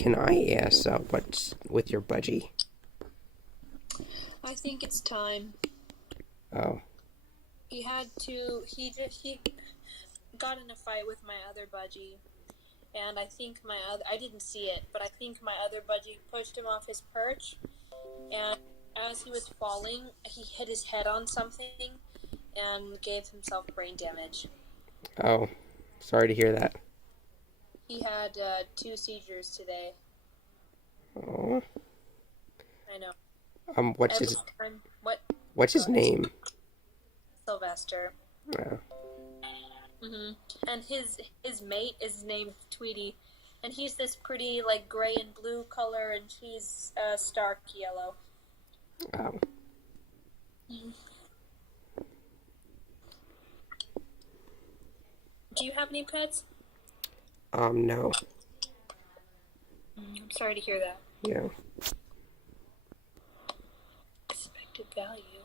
Can I ask what's with your budgie? I think it's time. Oh. He got in a fight with my other budgie, and I didn't see it, but I think my other budgie pushed him off his perch, and as he was falling, he hit his head on something and gave himself brain damage. Oh. Sorry to hear that. He had 2 seizures today. Oh. I know. What's his name? Sylvester. Oh. And his mate is named Tweety, and he's this pretty like gray and blue color, and she's stark yellow. Oh. Do you have any pets? No. I'm sorry to hear that. Yeah. Expected value.